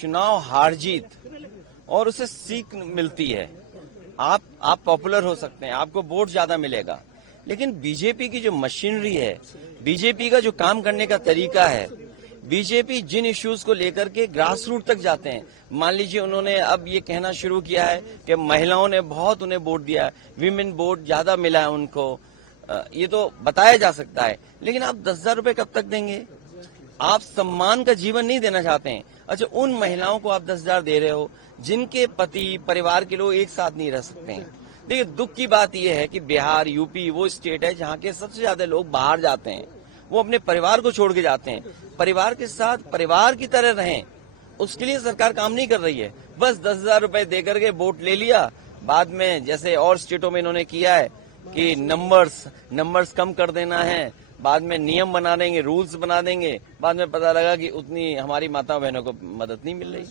चुनाव हार जीत और उसे सीख मिलती है। आप पॉपुलर हो सकते हैं, आपको वोट ज्यादा मिलेगा, लेकिन बीजेपी की जो मशीनरी है, बीजेपी का जो काम करने का तरीका है, बीजेपी जिन इश्यूज को लेकर के ग्रास रूट तक जाते हैं। मान लीजिए उन्होंने अब ये कहना शुरू किया है कि महिलाओं ने बहुत उन्हें वोट दिया है, विमेन वोट ज्यादा मिला है उनको, ये तो बताया जा सकता है, लेकिन आप 10,000 रुपए कब तक देंगे? आप सम्मान का जीवन नहीं देना चाहते हैं। अच्छा, उन महिलाओं को आप 10,000 दे रहे हो जिनके पति परिवार के लोग एक साथ नहीं रह सकते हैं। देखिए, दुख की बात यह है कि बिहार, यूपी वो स्टेट है जहां के सबसे ज्यादा लोग बाहर जाते हैं, वो अपने परिवार को छोड़ के जाते हैं। परिवार के साथ परिवार की तरह रहें, उसके लिए सरकार काम नहीं कर रही है। बस 10,000 रुपए देकर के वोट ले लिया, बाद में जैसे और स्टेटों में इन्होंने किया है कि नंबर्स कम कर देना है, बाद में नियम बना देंगे, रूल्स बना देंगे, बाद में पता लगा कि उतनी हमारी माता बहनों को मदद नहीं मिल रही।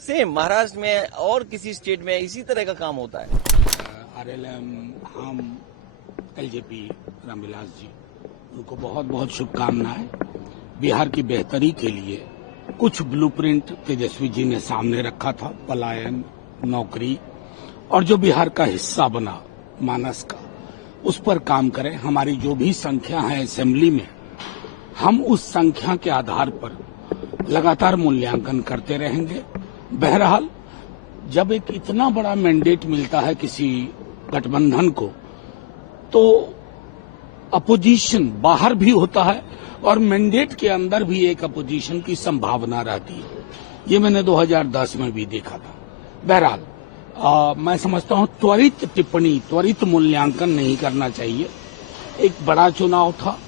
सेम महाराष्ट्र में और किसी स्टेट में इसी तरह का काम होता है। आरएलएम, हम एलजेपी रामविलास जी, उनको बहुत बहुत शुभकामनाएं। बिहार की बेहतरी के लिए कुछ ब्लूप्रिंट तेजस्वी जी ने सामने रखा था, पलायन, नौकरी, और जो बिहार का हिस्सा बना मानस का, उस पर काम करें। हमारी जो भी संख्या है असेंबली में, हम उस संख्या के आधार पर लगातार मूल्यांकन करते रहेंगे। बहरहाल, जब एक इतना बड़ा मैंडेट मिलता है किसी गठबंधन को, तो अपोजिशन बाहर भी होता है और मैंडेट के अंदर भी एक अपोजिशन की संभावना रहती है। ये मैंने 2010 में भी देखा था। बहरहाल, मैं समझता हूं त्वरित टिप्पणी, त्वरित मूल्यांकन नहीं करना चाहिए। एक बड़ा चुनाव था,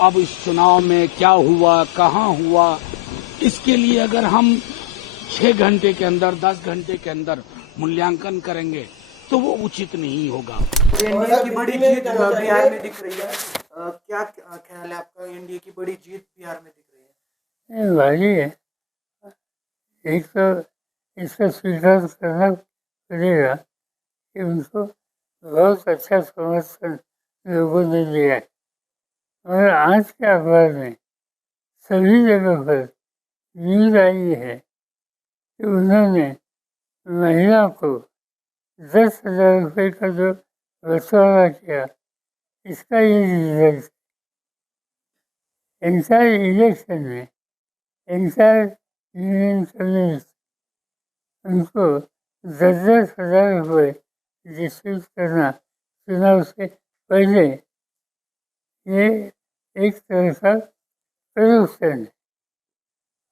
अब इस चुनाव में क्या हुआ, कहां हुआ, इसके लिए अगर हम 6 घंटे के अंदर, 10 घंटे के अंदर मूल्यांकन करेंगे तो वो उचित नहीं होगा। एनडीए की बड़ी जीत बिहार में दिख रही है, क्या ख्याल है आपका? एनडीए की बड़ी जीत बिहार में दिख रही है। भारी है, एक तो इसका स्वीकार करना पड़ेगा कि उनको बहुत अच्छा समर्थन लोगों ने दिया है। और आज के अखबार में सभी जगह पर न्यूज आई है कि उन्होंने महिला को 10,000 रुपये का जो बंटवारा किया, इसका ये रिजल्ट। एंटायर इलेक्शन में एंटायर यूनियन कम्युनिस्ट उनको 10,000 रुपये डिस्ट्रीब्यूट करना चुनाव से पहले, ये एक तरह का करप्शन है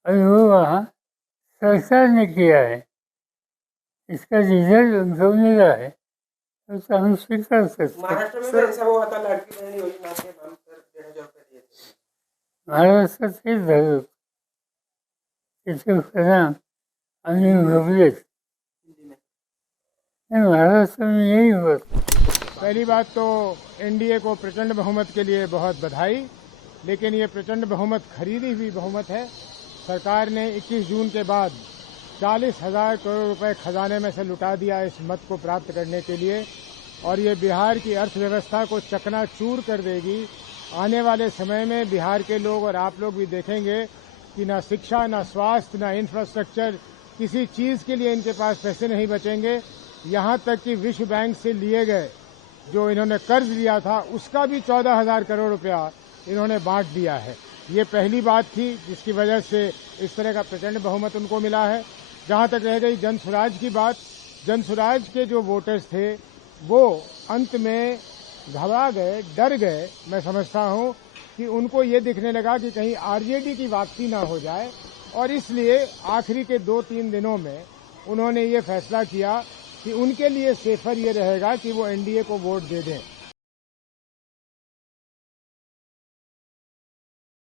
और वो वहाँ सरकार ने किया है। इसका रिजल्ट उनको मिला है, तो हम स्वीकार करते हैं। महाराष्ट्र में ऐसा हुआ था, लड़की बहन योजना के नाम पर 1,500 रुपये दिए थे। महाराष्ट्र से धरो किसी का नाम महाराष्ट्र में यही हुआ। पहली बात तो एनडीए को प्रचंड बहुमत के लिए बहुत बधाई, लेकिन ये प्रचंड बहुमत खरीदी हुई बहुमत है। सरकार ने 21 जून के बाद 40,000 करोड़ रुपए खजाने में से लुटा दिया इस मत को प्राप्त करने के लिए, और ये बिहार की अर्थव्यवस्था को चकनाचूर कर देगी। आने वाले समय में बिहार के लोग और आप लोग भी देखेंगे कि ना शिक्षा, ना स्वास्थ्य, ना इंफ्रास्ट्रक्चर, किसी चीज के लिए इनके पास पैसे नहीं बचेंगे। यहाँ तक कि विश्व बैंक से लिए गए जो इन्होंने कर्ज लिया था, उसका भी 14,000 करोड़ रुपया इन्होंने बांट दिया है। ये पहली बात थी जिसकी वजह से इस तरह का प्रचंड बहुमत उनको मिला है। जहाँ तक रह गई जन स्वराज की बात, जन स्वराज के जो वोटर्स थे वो अंत में घबरा गए, डर गए। मैं समझता हूँ कि उनको ये दिखने लगा कि कहीं आरजेडी की वापसी ना हो जाए, और इसलिए आखिरी के 2-3 दिनों में उन्होंने ये फैसला किया कि उनके लिए सेफर ये रहेगा कि वो एनडीए को वोट दे दें।